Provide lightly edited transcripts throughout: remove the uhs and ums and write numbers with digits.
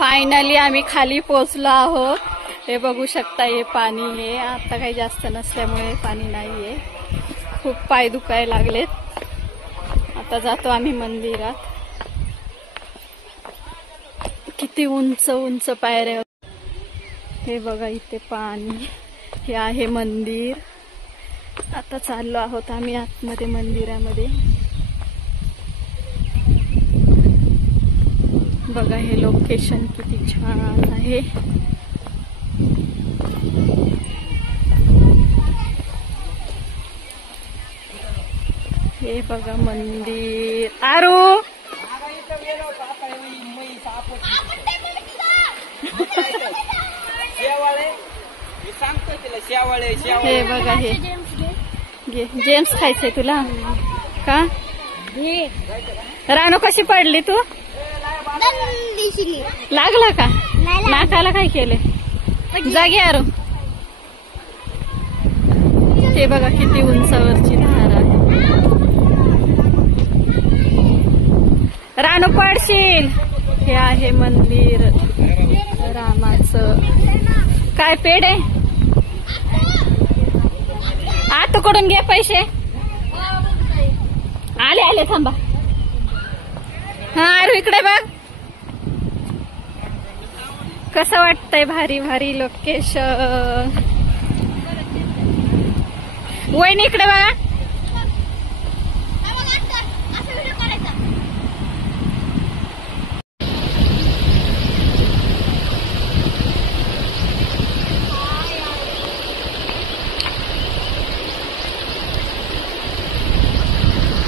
Finally आम्ही खाली पोहोचलो आहोत. हे बघू शकता, हे पाणी आहे. आता काही जास्त नसल्यामुळे पाणी नाहीये. खूप पाय दुखायला लागलेत. आता जातो आम्ही मंदिरात. किती उंच उंच पायऱ्या. हे बघा इथे पाणी. हे आहे मंदिर. आता चाललो आहोत आम्ही आतमध्ये मंदिरामध्ये. बघा हे लोकेशन किती छान आहे. हे बघा मंदिर. आरू हे बघा, हे घे. जेम्स खायचंय तुला का? रानू कशी पडली तू? लागला का? नाकाला काय केलंय? जागी आरू. ते बघा किती उंचावरची धार आहे. रानू पडशील. हे आहे मंदिर रामाचं. काय पेड आहे? आतकडून घे पैसे. आले आले, थांबा. हा अरे इकडे बघ. कसं वाटतंय? भारी भारी लोकेशन. वहिनी इकडे बघा.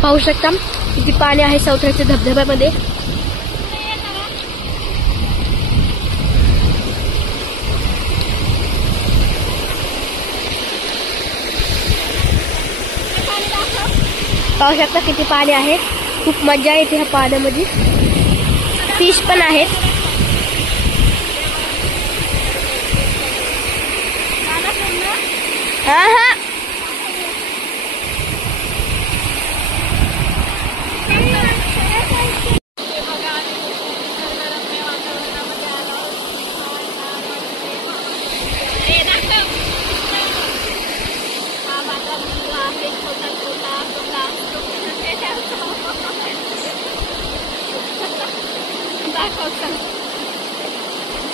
पाहू शकता किती पाणी आहे सावथऱ्याच्या धबधब्यामध्ये. पाहू शकता किती पाणी आहे. खूप मजा येते ह्या पाण्यामध्ये. फिश पण आहेत. हा हा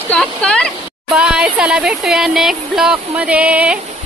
स्टॉप कर. बाय. चला भेटूया नेक्स्ट ब्लॉग मध्ये.